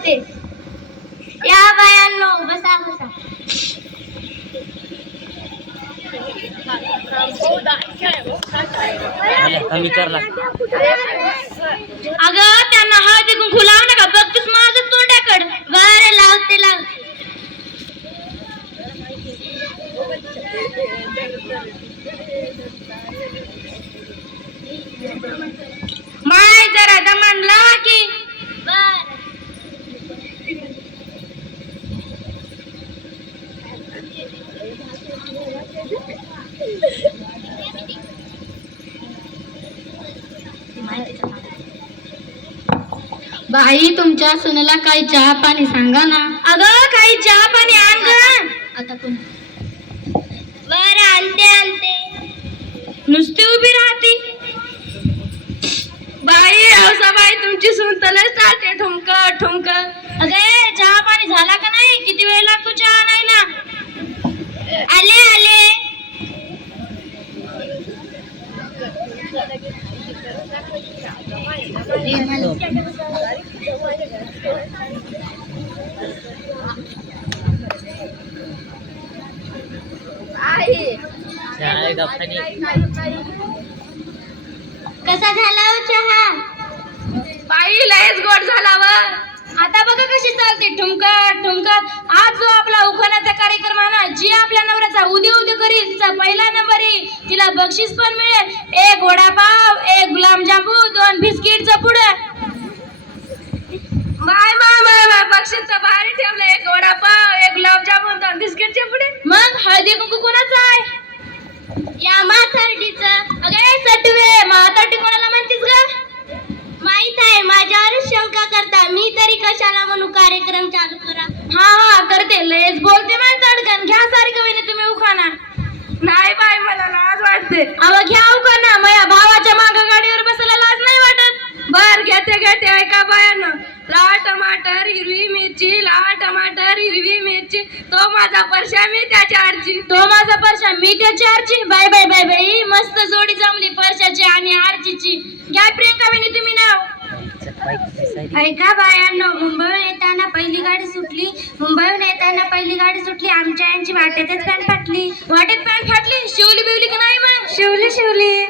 बसते. या बायांनो बसा बसा. अगं त्यांना हळदी कुंकू लावू नका. बघतीस माझं तोंडाकड. बरं लावते लावते. माय जरा दमान लावा की. बर बाई तुमच्या सुनेला काही चहा पाणी सांगा ना. अगं काही चहा पाणी आण ग. आता कोण बर आणते आणते. नुसती उभी राहते. बाई हौसाबाई तुमची सून तर चालते ठुमक ठुमक. अगे चहा पाणी झाला का नाही? किती वेळ लागतो चहा आणायला? आले आले. कसा झाला हो चहा? बाई लयच गोड झाला व. आता बघा कशी चालते ठुमकत ठुमकत. आज जो आपला उखाण्याचा कार्यक्रम आहे ना, जी आपल्या नवऱ्याचा उद्या उद्या करील तिचा पहिला नंबर येईल. तिला बक्षीस पण मिळेल. एक वडापाव, एक गुलाबजामू, 2 बिस्किटचं पुढं. माय माय माय माय बक्षीसचं भारी ठेवलं. एक वडापाव, एक गुलाबजामुन, 2 बिस्किटचे पुढे. मग हळदी कुंकू कोणाचं आहे? या म्हातारडीचं. अगे सटवे म्हातारडी कोणाला म्हणतीस ग? माहित आहे माझ्यावरच शंका करता. मी तरी कशाला म्हणू कार्यक्रम चालू करा. हा हा करते. लयच बोलते माय तडकन. घ्या सारखं वेळी तुम्ही उखाना. नाही बाई मला लाज वाटते. अव घ्या उखाना. माझ्या भावाच्या माग गाडीवर बसायला लाज नाही वाटत? बर घेते घेते. ऐका बायानं. लाल टमाटर हिरवी मिरची, लाल टमाटर हिरवी मिरची, तो माझा परशा मी त्याची आरची. तो माझा परशा मी त्याची आरची. बाय बाय बाय बाई मस्त जोडी जमली परशाची आणि आरचीची. घ्या प्रियंका बहिणी तुम्ही नाव. ऐका बायांनो, मुंबईहून येताना पहिली गाडी सुटली. मुंबईहून येताना पहिली गाडी सुटली. आमच्या यांची वाटेतच पॅन्ट फाटली. वाटेत पॅन्ट फाटली? शिवली बिवली की नाही? मग शिवली शिवली.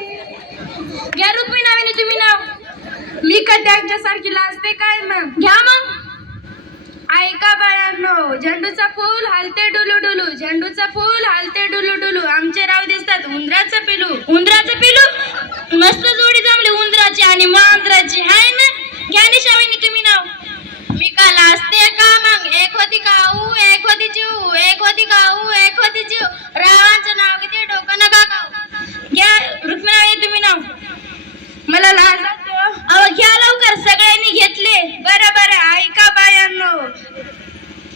घ्या रुक्मिणी नाविनी तुम्ही नाव. मी का त्यांच्यासारखी लाजते काय मग? घ्या मग. ऐका बायांनो, झेंडूचा फूल हालते डुलू डुलू, झेंडूचा फूल हालते डुलू डुलू, आमचे राव दिसतात उंदराचं पिलू. उंदराचं पिलू? मस्त जोडी जमली उंदराची आणि मांजराची हाय ना. घ्या निशाविनी तुम्ही नाव. मी का लाजते का मग? एक होती काऊ, एक होती चिऊ, एक होती काऊ, एक होती चिऊ. रावांचं नाव किती डोकं नका खाऊ. घ्या रुक्मिणी तुम्ही नाव. मला लाज वाटते. अहो घ्या लवकर. सगळ्यांनी घेतले. बरं बरं. ऐका बायांनो,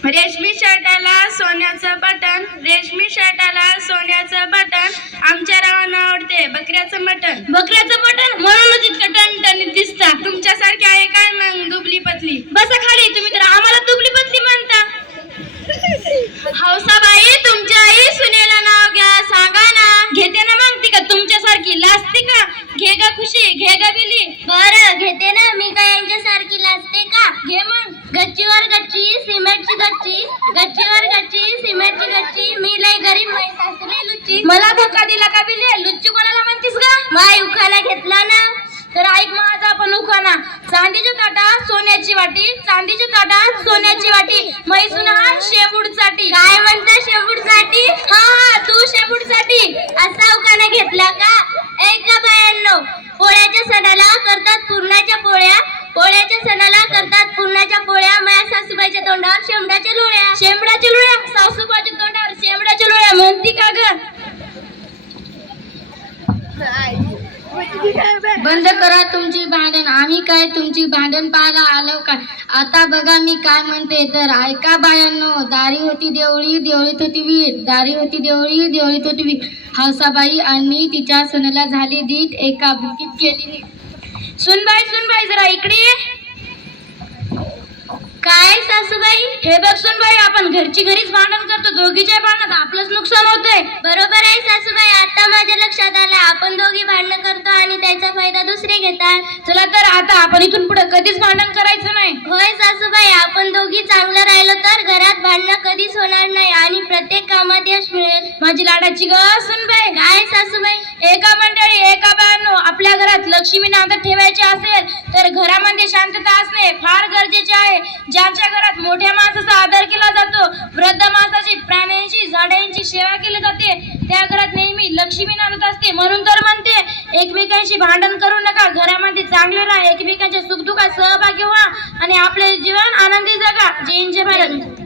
रेशमी शर्टाला सोन्याचं बटन, रेशमी शर्टाला सोन्याचं बटन, आमच्या रावांना आवडते बकऱ्याचं मटण. बकऱ्याचं बटन म्हणूनच इतकं टणटणीत दिसता. तुमच्यासारखी आहे काय मग दुबली पतली? बसा खाली. तुम्ही तर आम्हाला दुबली पतली म्हणता. हौसाबाई तुमच्या आई सुनेला नाव घ्या सांगा ना. घेते ना मग. ती का तुमच्यासारखी लाजते का? घे गा खुशी, घे गा बिली. बरं घेते ना. मी काय यांच्यासारखी लाजते का? घे मग. गच्चीवर गच्ची सिमेंटची गच्ची, गच्चीवर गच्ची सिमेंटची गच्ची, मी लय गरीब माई सासरे लुच्ची. मला धक्का दिला का बिले? लुच्ची कोणाला म्हणतीस ग? माय उखाणा घेतला ना. तर ऐक माझा पण उखाणा. चांदीच्या ताटात सोन्याची वाटी, चांदीच्या ताटात सोन्याची वाटी, मैसून हा शेंबूडसाठी. काय म्हणता शेंबूडसाठी? हा हा तू शेंबूडसाठी. असा उखाणा घेतला का? ऐका बायांनो, पोळ्याच्या सणाला करतात पुरणाच्या पोळ्या, पोळ्याच्या सणाला करतात पुरणाच्या पोळ्या. माझ्या सासूबाईच्या तोंडावर शेंबडाच्या लोळ्या. शेंबडाच्या लोळ्या? सासूबाईच्या तोंडावर शेंबडाच्या लोळ्या म्हणती का ग? बंद करा तुमची भांडण. आम्ही काय तुमची भांडण पाहायला आलो काय? आता बघा मी काय म्हणते तर ऐका बायांनो. दारी होती देवळी, देवळीत होती वीट, दारी होती देवळी, देवळीत होती वीट. हौसाबाई आणि तिच्या सुनेला झाली दीट, एका बुकीत केली नीट. सुनबाई सुनबाई जरा इकडे ये. काय सासूबाई हे बघ सुनबाई, आपण घरची घरीच भांडण करतो, दोघीच्या भांडणात आपलंच नुकसान होतंय. बरोबर आहे सासूबाई, आता माझ्या लक्षात आलं, आपण दोघी भांडण करतो आणि त्याचा फायदा दुसरे घेतात. चला तर आता आपण इथून पुढे कधीच भांडण करायचं नाही. होय सासूबाई, आपण दोघी चांगलं राहिलो तर घरात भांडणं कधीच होणार नाही आणि प्रत्येक कामात यश मिळेल. माझी लाडाची ग सुनबाई. काय सासूबाई? एका मंडळी, एका बायांनो, आपल्या घरात लक्ष्मी नांदत ठेवायची असेल तर घरामध्ये शांतता असणे फार गरजेचे आहे. ज्यांच्या घरात मोठ्या माणसाचा आदर केला जातो, वृद्ध माणसाची, प्राण्यांची, झाडांची सेवा केली जाते, त्या घरात नेहमी लक्ष्मी नांदत असते. म्हणून तर म्हणते, एकमेकांशी भांडण करू नका, घरामध्ये चांगले राहा, एकमेकांच्या सुखदुःखात सहभागी व्हा आणि आपले जीवन आनंदी जगा. जय हिंद, जय भारत.